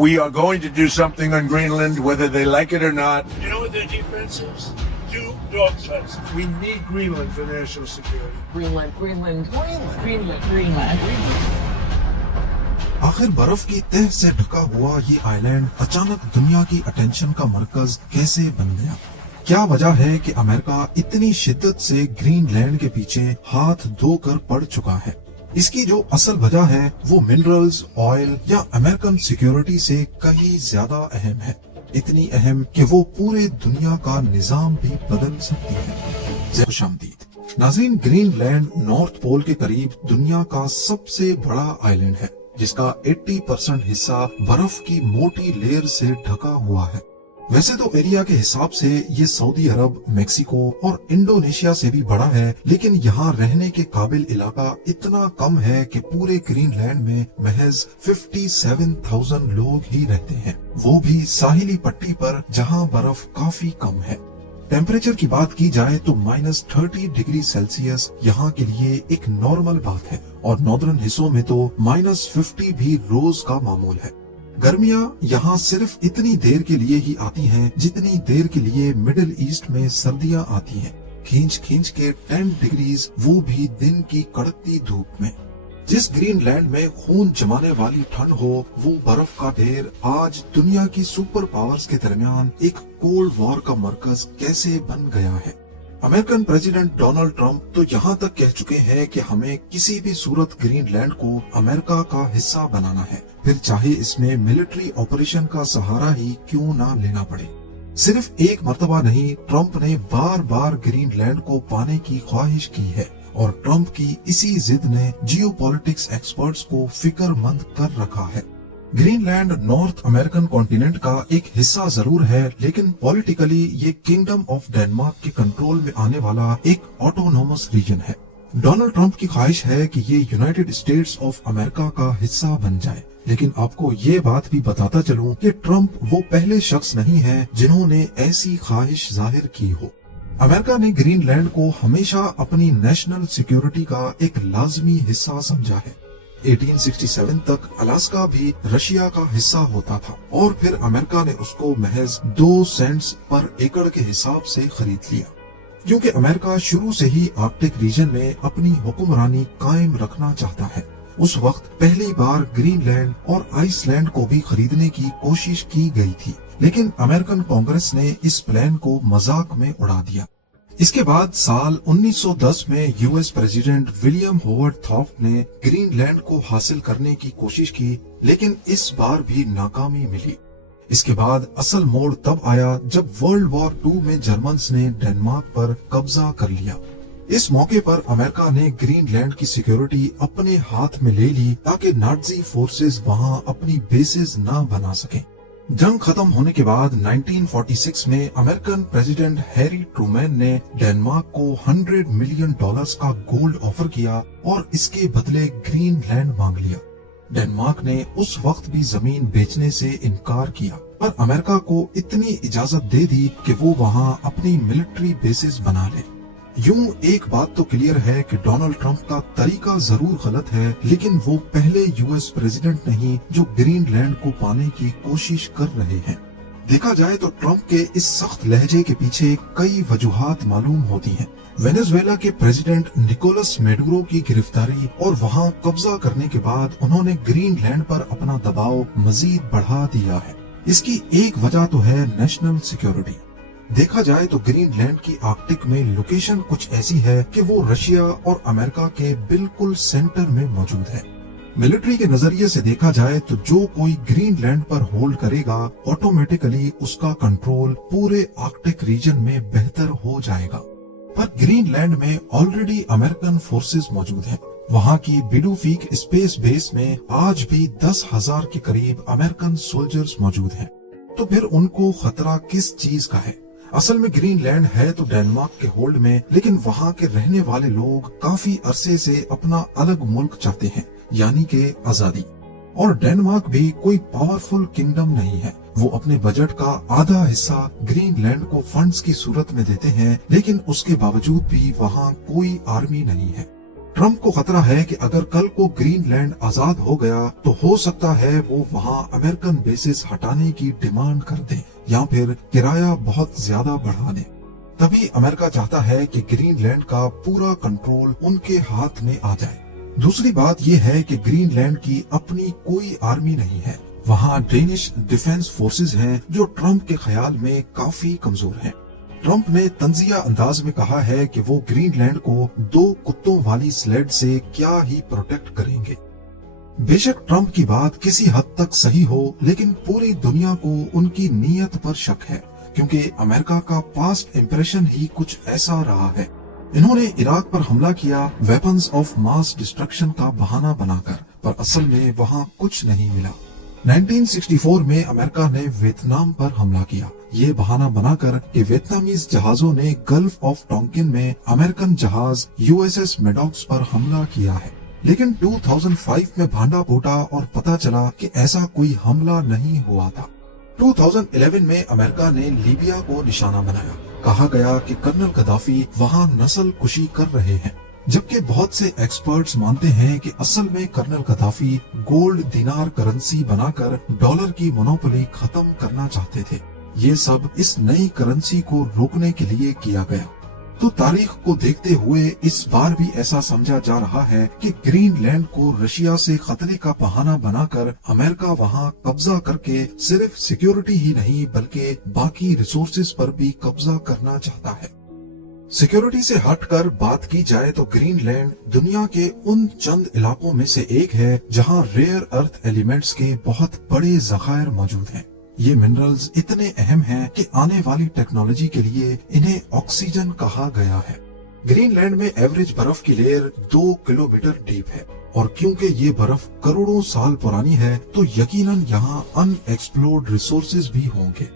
We are going to do something on Greenland, whether they like it or not. You know what their defense is? 2 dog fights. We need Greenland for national security. Greenland. आखिर बर्फ की तह से ढका हुआ ये island अचानक दुनिया की अटेंशन का मरकज कैसे बन गया? क्या वजह है कि अमेरिका इतनी शिद्दत से ग्रीनलैंड के पीछे हाथ धोकर पड़ चुका है? इसकी जो असल वजह है वो मिनरल्स, ऑयल या अमेरिकन सिक्योरिटी से कहीं ज्यादा अहम है। इतनी अहम कि वो पूरे दुनिया का निजाम भी बदल सकती है। खुशामदीद नाज़रीन, ग्रीनलैंड नॉर्थ पोल के करीब दुनिया का सबसे बड़ा आइलैंड है, जिसका 80% हिस्सा बर्फ की मोटी लेयर से ढका हुआ है। वैसे तो एरिया के हिसाब से ये सऊदी अरब, मेक्सिको और इंडोनेशिया से भी बड़ा है, लेकिन यहाँ रहने के काबिल इलाका इतना कम है कि पूरे ग्रीनलैंड में महज 57,000 लोग ही रहते हैं, वो भी साहिली पट्टी पर जहाँ बर्फ काफी कम है। टेम्परेचर की बात की जाए तो -30 डिग्री सेल्सियस यहाँ के लिए एक नॉर्मल बात है, और नॉर्दर्न हिस्सों में तो -50 भी रोज का मामूल है। गर्मियां यहाँ सिर्फ इतनी देर के लिए ही आती हैं जितनी देर के लिए मिडिल ईस्ट में सर्दियां आती हैं, खींच खींच के 10 डिग्रीज, वो भी दिन की कड़कती धूप में। जिस ग्रीनलैंड में खून जमाने वाली ठंड हो, वो बर्फ का ढेर आज दुनिया की सुपर पावर्स के दरमियान एक कोल्ड वॉर का मरकज कैसे बन गया है? अमेरिकन प्रेसिडेंट डोनाल्ड ट्रंप तो यहाँ तक कह चुके हैं कि हमें किसी भी सूरत ग्रीनलैंड को अमेरिका का हिस्सा बनाना है, फिर चाहे इसमें मिलिट्री ऑपरेशन का सहारा ही क्यों ना लेना पड़े। सिर्फ एक मर्तबा नहीं, ट्रंप ने बार बार ग्रीनलैंड को पाने की ख्वाहिश की है, और ट्रंप की इसी जिद ने जियोपॉलिटिक्स एक्सपर्ट्स को फिक्रमंद कर रखा है। ग्रीनलैंड नॉर्थ अमेरिकन कॉन्टिनेंट का एक हिस्सा जरूर है, लेकिन पॉलिटिकली ये किंगडम ऑफ डेनमार्क के कंट्रोल में आने वाला एक ऑटोनोमस रीजन है। डोनाल्ड ट्रंप की ख्वाहिश है कि ये यूनाइटेड स्टेट्स ऑफ अमेरिका का हिस्सा बन जाए, लेकिन आपको ये बात भी बताता चलूं कि ट्रंप वो पहले शख्स नहीं है जिन्होंने ऐसी ख्वाहिश जाहिर की हो। अमेरिका ने ग्रीनलैंड को हमेशा अपनी नेशनल सिक्योरिटी का एक लाजमी हिस्सा समझा है। 1867 तक अलास्का भी रशिया का हिस्सा होता था, और फिर अमेरिका ने उसको महज 2 सेंट्स पर एकड़ के हिसाब से खरीद लिया, क्योंकि अमेरिका शुरू से ही आर्कटिक रीजन में अपनी हुक्मरानी कायम रखना चाहता है। उस वक्त पहली बार ग्रीनलैंड और आइसलैंड को भी खरीदने की कोशिश की गई थी, लेकिन अमेरिकन कांग्रेस ने इस प्लान को मजाक में उड़ा दिया। इसके बाद साल 1910 में यूएस प्रेसिडेंट विलियम होवर्ड थॉफ्ट ने ग्रीनलैंड को हासिल करने की कोशिश की, लेकिन इस बार भी नाकामी मिली। इसके बाद असल मोड़ तब आया जब वर्ल्ड वॉर 2 में जर्मन्स ने डेनमार्क पर कब्जा कर लिया। इस मौके पर अमेरिका ने ग्रीनलैंड की सिक्योरिटी अपने हाथ में ले ली ताकि नाज़ी फोर्सेस वहां अपनी बेसेस न बना सकें। जंग खत्म होने के बाद 1946 में अमेरिकन प्रेसिडेंट हैरी ट्रूमैन ने डेनमार्क को $100 मिलियन का गोल्ड ऑफर किया और इसके बदले ग्रीनलैंड मांग लिया। डेनमार्क ने उस वक्त भी जमीन बेचने से इनकार किया, पर अमेरिका को इतनी इजाजत दे दी कि वो वहां अपनी मिलिट्री बेसिस बना ले। यूं एक बात तो क्लियर है कि डोनाल्ड ट्रंप का तरीका जरूर गलत है, लेकिन वो पहले यूएस प्रेसिडेंट नहीं जो ग्रीनलैंड को पाने की कोशिश कर रहे हैं। देखा जाए तो ट्रंप के इस सख्त लहजे के पीछे कई वजूहात मालूम होती हैं। वेनेजुएला के प्रेसिडेंट निकोलस मेडुरो की गिरफ्तारी और वहां कब्जा करने के बाद उन्होंने ग्रीनलैंड पर अपना दबाव मजीद बढ़ा दिया है। इसकी एक वजह तो है नेशनल सिक्योरिटी। देखा जाए तो ग्रीनलैंड की आर्कटिक में लोकेशन कुछ ऐसी है कि वो रशिया और अमेरिका के बिल्कुल सेंटर में मौजूद है। मिलिट्री के नजरिए से देखा जाए तो जो कोई ग्रीनलैंड पर होल्ड करेगा, ऑटोमेटिकली उसका कंट्रोल पूरे आर्कटिक रीजन में बेहतर हो जाएगा। पर ग्रीनलैंड में ऑलरेडी अमेरिकन फोर्सेस मौजूद हैं। वहाँ की बिडुफीक स्पेस बेस में आज भी 10,000 के करीब अमेरिकन सोल्जर्स मौजूद हैं। तो फिर उनको खतरा किस चीज का है? असल में ग्रीनलैंड है तो डेनमार्क के होल्ड में, लेकिन वहाँ के रहने वाले लोग काफी अरसे से अपना अलग मुल्क चाहते हैं, यानी कि आजादी। और डेनमार्क भी कोई पावरफुल किंगडम नहीं है। वो अपने बजट का आधा हिस्सा ग्रीनलैंड को फंड्स की सूरत में देते हैं, लेकिन उसके बावजूद भी वहाँ कोई आर्मी नहीं है। ट्रंप को खतरा है कि अगर कल को ग्रीनलैंड आजाद हो गया तो हो सकता है वो वहाँ अमेरिकन बेसिस हटाने की डिमांड कर दे या फिर किराया बहुत ज्यादा बढ़ा दे। तभी अमेरिका चाहता है कि ग्रीनलैंड का पूरा कंट्रोल उनके हाथ में आ जाए। दूसरी बात यह है कि ग्रीनलैंड की अपनी कोई आर्मी नहीं है। वहाँ डेनिश डिफेंस फोर्सेस हैं जो ट्रंप के ख्याल में काफी कमजोर हैं। ट्रंप ने तंजिया अंदाज में कहा है कि वो ग्रीनलैंड को 2 कुत्तों वाली स्लेड से क्या ही प्रोटेक्ट करेंगे। बेशक ट्रंप की बात किसी हद तक सही हो, लेकिन पूरी दुनिया को उनकी नीयत पर शक है, क्योंकि अमेरिका का पास्ट इंप्रेशन ही कुछ ऐसा रहा है। इन्होंने इराक पर हमला किया वेपन्स ऑफ मास डिस्ट्रक्शन का बहाना बनाकर, पर असल में वहाँ कुछ नहीं मिला। 1964 में अमेरिका ने वियतनाम पर हमला किया, ये बहाना बनाकर कि वियतनामीज जहाजों ने गल्फ ऑफ टोंकिन में अमेरिकन जहाज यूएसएस मेडॉक्स पर हमला किया है। लेकिन 2005 में भांडा फूटा और पता चला कि ऐसा कोई हमला नहीं हुआ था। 2011 में अमेरिका ने लीबिया को निशाना बनाया। कहा गया कि कर्नल गद्दाफी वहाँ नस्ल कुशी कर रहे हैं, जबकि बहुत से एक्सपर्ट्स मानते हैं कि असल में कर्नल गद्दाफी गोल्ड दिनार करेंसी बनाकर डॉलर की मोनोपोली खत्म करना चाहते थे। ये सब इस नई करेंसी को रोकने के लिए किया गया। तो तारीख को देखते हुए इस बार भी ऐसा समझा जा रहा है कि ग्रीनलैंड को रशिया से खतरे का बहाना बनाकर अमेरिका वहां कब्जा करके सिर्फ सिक्योरिटी ही नहीं बल्कि बाकी रिसोर्सेज पर भी कब्जा करना चाहता है। सिक्योरिटी से हटकर बात की जाए तो ग्रीनलैंड दुनिया के उन चंद इलाकों में से एक है जहां रेयर अर्थ एलिमेंट्स के बहुत बड़े ज़खायर मौजूद हैं। ये मिनरल्स इतने अहम हैं कि आने वाली टेक्नोलॉजी के लिए इन्हें ऑक्सीजन कहा गया है। ग्रीनलैंड में एवरेज बर्फ की लेयर 2 किलोमीटर डीप है, और क्योंकि ये बर्फ करोड़ों साल पुरानी है तो यकीनन यहाँ अनएक्सप्लोर्ड रिसोर्सेज भी होंगे।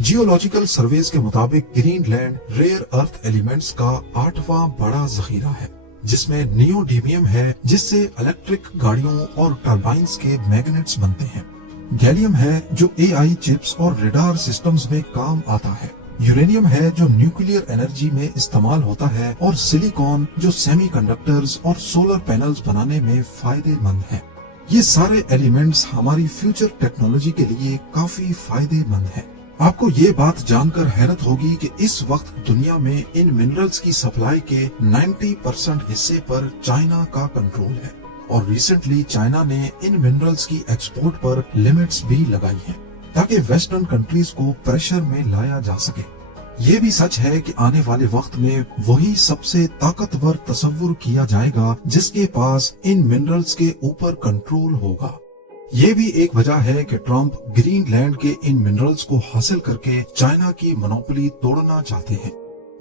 जियोलॉजिकल सर्वेस के मुताबिक ग्रीनलैंड रेयर अर्थ एलिमेंट्स का 8वां बड़ा जखीरा है, जिसमें नियोडीमियम है जिससे इलेक्ट्रिक गाड़ियों और टर्बाइन्स के मैग्नेट्स बनते हैं। गैलियम है जो एआई चिप्स और रेडार सिस्टम्स में काम आता है। यूरेनियम है जो न्यूक्लियर एनर्जी में इस्तेमाल होता है, और सिलिकॉन जो सेमीकंडक्टर्स और सोलर पैनल्स बनाने में फायदेमंद है। ये सारे एलिमेंट्स हमारी फ्यूचर टेक्नोलॉजी के लिए काफी फायदेमंद है। आपको ये बात जानकर हैरत होगी कि इस वक्त दुनिया में इन मिनरल्स की सप्लाई के 90% हिस्से पर चाइना का कंट्रोल है, और रिसेंटली चाइना ने इन मिनरल्स की एक्सपोर्ट पर लिमिट्स भी लगाई हैं, ताकि वेस्टर्न कंट्रीज को प्रेशर में लाया जा सके। ये भी सच है कि आने वाले वक्त में वही सबसे ताकतवर तस्वुर किया जाएगा जिसके पास इन मिनरल्स के ऊपर कंट्रोल होगा। ये भी एक वजह है कि ट्रंप ग्रीनलैंड के इन मिनरल्स को हासिल करके चाइना की मोनोपोली तोड़ना चाहते हैं।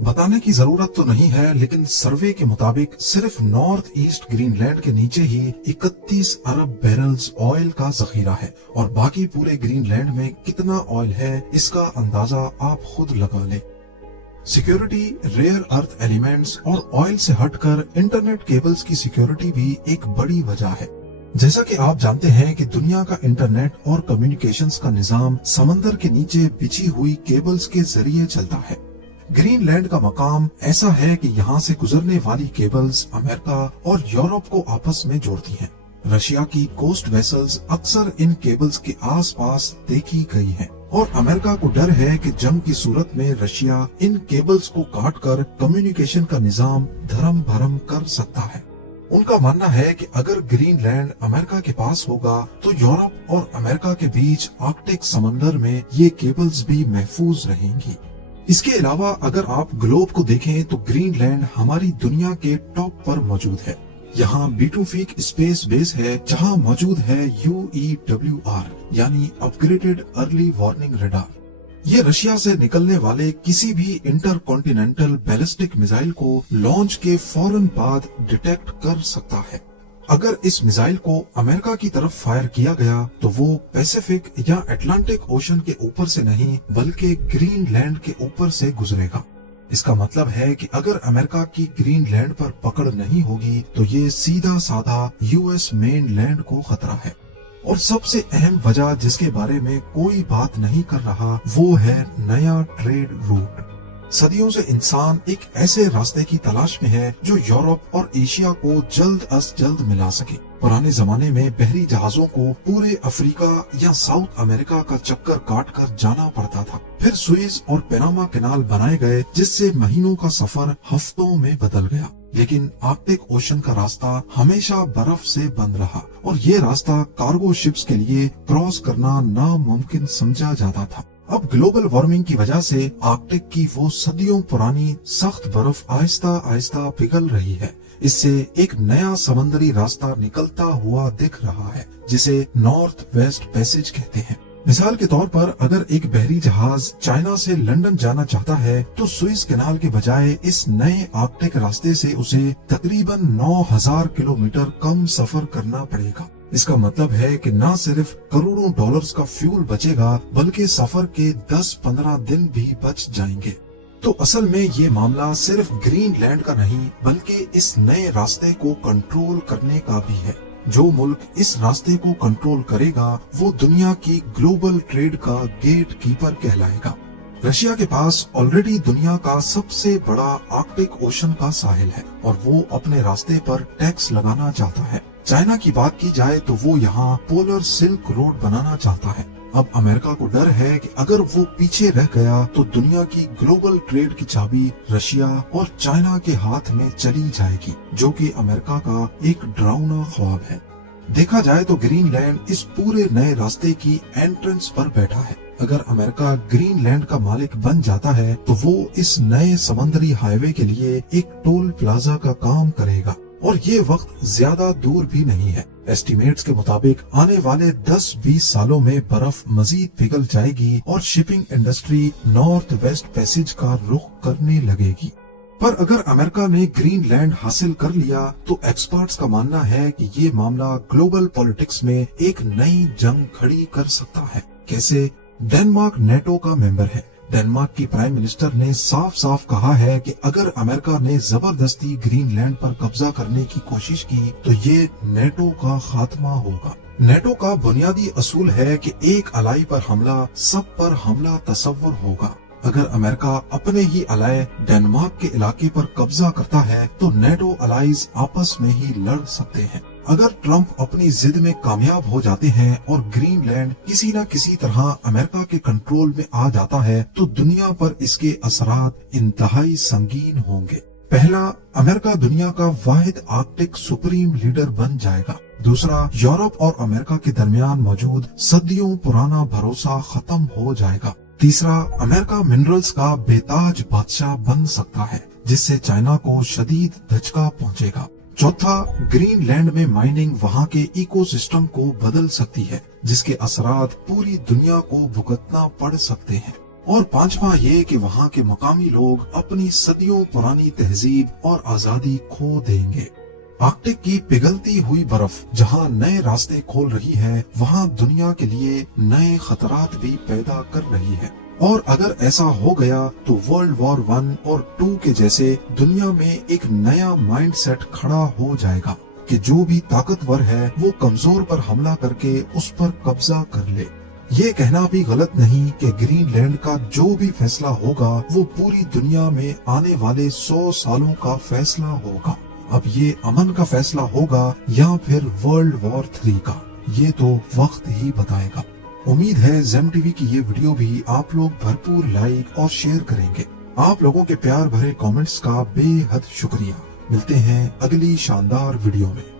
बताने की जरूरत तो नहीं है, लेकिन सर्वे के मुताबिक सिर्फ नॉर्थ ईस्ट ग्रीनलैंड के नीचे ही 31 अरब बैरल्स ऑयल का जखीरा है, और बाकी पूरे ग्रीनलैंड में कितना ऑयल है इसका अंदाजा आप खुद लगा लें। सिक्योरिटी, रेयर अर्थ एलिमेंट्स और ऑयल से हटकर इंटरनेट केबल्स की सिक्योरिटी भी एक बड़ी वजह है। जैसा कि आप जानते हैं कि दुनिया का इंटरनेट और कम्युनिकेशंस का निजाम समंदर के नीचे बिछी हुई केबल्स के जरिए चलता है। ग्रीनलैंड का मकाम ऐसा है कि यहाँ से गुजरने वाली केबल्स अमेरिका और यूरोप को आपस में जोड़ती हैं। रशिया की कोस्ट वेसल्स अक्सर इन केबल्स के आसपास देखी गई हैं, और अमेरिका को डर है कि जंग की सूरत में रशिया इन केबल्स को काटकर कम्युनिकेशन का निजाम धर्म भरम कर सकता है। उनका मानना है कि अगर ग्रीनलैंड अमेरिका के पास होगा तो यूरोप और अमेरिका के बीच आर्कटिक समंदर में ये केबल्स भी महफूज रहेंगी। इसके अलावा अगर आप ग्लोब को देखें तो ग्रीनलैंड हमारी दुनिया के टॉप पर मौजूद है। यहाँ बीटूफिक स्पेस बेस है जहाँ मौजूद है UEWR यानी अपग्रेडेड अर्ली वार्निंग रेडार। ये रशिया से निकलने वाले किसी भी इंटरकॉन्टिनेंटल बैलिस्टिक मिसाइल को लॉन्च के फौरन बाद डिटेक्ट कर सकता है। अगर इस मिसाइल को अमेरिका की तरफ फायर किया गया तो वो पैसिफिक या अटलांटिक ओशन के ऊपर से नहीं बल्कि ग्रीनलैंड के ऊपर से गुजरेगा। इसका मतलब है कि अगर अमेरिका की ग्रीनलैंड पर पकड़ नहीं होगी तो ये सीधा साधा यूएस मेनलैंड को खतरा है। और सबसे अहम वजह जिसके बारे में कोई बात नहीं कर रहा वो है नया ट्रेड रूट। صدیوں سے انسان ایک ایسے راستے کی تلاش میں ہے جو یورپ اور ایشیا کو جلد از جلد ملا سکے۔ پرانے زمانے میں بحری جہازوں کو پورے افریقہ یا ساؤتھ امریکہ کا چکر کاٹ کر جانا پڑتا تھا۔ پھر سوئز اور پیناما کینال بنائے گئے جس سے مہینوں کا سفر ہفتوں میں بدل گیا، لیکن آرکٹک اوشن کا راستہ ہمیشہ برف سے بند رہا اور یہ راستہ کارگو شپس کے لیے کراس کرنا ناممکن سمجھا جاتا تھا۔ اب گلوبل وارمنگ کی وجہ سے آرکٹک کی وہ صدیوں پرانی سخت برف آہستہ آہستہ پگھل رہی ہے۔ اس سے ایک نیا سمندری راستہ نکلتا ہوا دکھ رہا ہے جسے نارتھ ویسٹ پیسیج کہتے ہیں۔ مثال کے طور پر اگر ایک بحری جہاز چائنا سے لنڈن جانا چاہتا ہے تو سوئز کینال کے بجائے اس نئے آرکٹک راستے سے اسے تقریباً 9000 کلومیٹر کم سفر کرنا پڑے گا۔ اس کا مطلب ہے کہ نہ صرف کروڑوں ڈالرز کا فیول بچے گا بلکہ سفر کے 10-15 دن بھی بچ جائیں گے۔ تو اصل میں یہ معاملہ صرف گرین لینڈ کا نہیں بلکہ اس نئے راستے کو کنٹرول کرنے کا بھی ہے۔ جو ملک اس راستے کو کنٹرول کرے گا وہ دنیا کی گلوبل ٹریڈ کا گیٹ کیپر کہلائے گا۔ رشیا کے پاس آلریڈی دنیا کا سب سے بڑا آرکٹک اوشن کا ساحل ہے اور وہ اپنے راستے پر ٹیکس لگانا چاہتا ہے۔ چائنا کی بات کی جائے تو وہ یہاں پولر سلک روڈ بنانا چاہتا ہے۔ اب امریکہ کو ڈر ہے کہ اگر وہ پیچھے رہ گیا تو دنیا کی گلوبل ٹریڈ کی چابی رشیا اور چائنا کے ہاتھ میں چلی جائے گی، جو کہ امریکہ کا ایک ڈراؤنا خواب ہے۔ دیکھا جائے تو گرین لینڈ اس پورے نئے راستے کی انٹرنس پر بیٹھا ہے۔ اگر امریکہ گرین لینڈ کا مالک بن جاتا ہے تو وہ اس نئے سمندری ہائی وے کے لیے ایک ٹول پلازا کا کام کرے گا اور یہ وقت زیادہ دور بھی نہیں ہے۔ ایسٹیمیٹس کے مطابق آنے والے 10-20 سالوں میں برف مزید پگھل جائے گی اور shipping industry north west passage کا رخ کرنے لگے گی۔ پر اگر امریکہ نے گرین لینڈ حاصل کر لیا تو ایکسپرٹس کا ماننا ہے کہ یہ معاملہ گلوبل پالیٹکس میں ایک نئی جنگ کھڑی کر سکتا ہے۔ کیسے؟ ڈنمارک نیٹو کا ممبر ہے۔ ڈنمارک کی پرائم منسٹر نے صاف صاف کہا ہے کہ اگر امریکہ نے زبردستی گرین لینڈ پر قبضہ کرنے کی کوشش کی تو یہ نیٹو کا خاتمہ ہوگا۔ نیٹو کا بنیادی اصول ہے کہ ایک الائی پر حملہ سب پر حملہ تصور ہوگا۔ اگر امریکہ اپنے ہی الائے ڈنمارک کے علاقے پر قبضہ کرتا ہے تو نیٹو الائیز آپس میں ہی لڑ سکتے ہیں۔ اگر ٹرمپ اپنی ضد میں کامیاب ہو جاتے ہیں اور گرین لینڈ کسی نہ کسی طرح امریکہ کے کنٹرول میں آ جاتا ہے تو دنیا پر اس کے اثرات انتہائی سنگین ہوں گے۔ پہلا، امریکہ دنیا کا واحد آرکٹک سپریم لیڈر بن جائے گا۔ دوسرا، یورپ اور امریکہ کے درمیان موجود صدیوں پرانا بھروسہ ختم ہو جائے گا۔ تیسرا، امریکہ منرلز کا بے تاج بادشاہ بن سکتا ہے جس سے چائنا کو شدید دھچکا پہنچے گا۔ چوتھا، گرین لینڈ میں مائننگ وہاں کے ایکو سسٹم کو بدل سکتی ہے جس کے اثرات پوری دنیا کو بھگتنا پڑ سکتے ہیں۔ اور پانچواں یہ کہ وہاں کے مقامی لوگ اپنی صدیوں پرانی تہذیب اور آزادی کھو دیں گے۔ آرکٹک کی پگھلتی ہوئی برف جہاں نئے راستے کھول رہی ہے وہاں دنیا کے لیے نئے خطرات بھی پیدا کر رہی ہے، اور اگر ایسا ہو گیا تو ورلڈ وار 1 اور 2 کے جیسے دنیا میں ایک نیا مائنڈ سیٹ کھڑا ہو جائے گا کہ جو بھی طاقتور ہے وہ کمزور پر حملہ کر کے اس پر قبضہ کر لے۔ یہ کہنا بھی غلط نہیں کہ گرین لینڈ کا جو بھی فیصلہ ہوگا وہ پوری دنیا میں آنے والے 100 سالوں کا فیصلہ ہوگا۔ اب یہ امن کا فیصلہ ہوگا یا پھر ورلڈ وار 3 کا، یہ تو وقت ہی بتائے گا۔ امید ہے زیم ٹی وی کی یہ ویڈیو بھی آپ لوگ بھرپور لائک اور شیئر کریں گے۔ آپ لوگوں کے پیار بھرے کامنٹس کا بے حد شکریہ۔ ملتے ہیں اگلی شاندار ویڈیو میں۔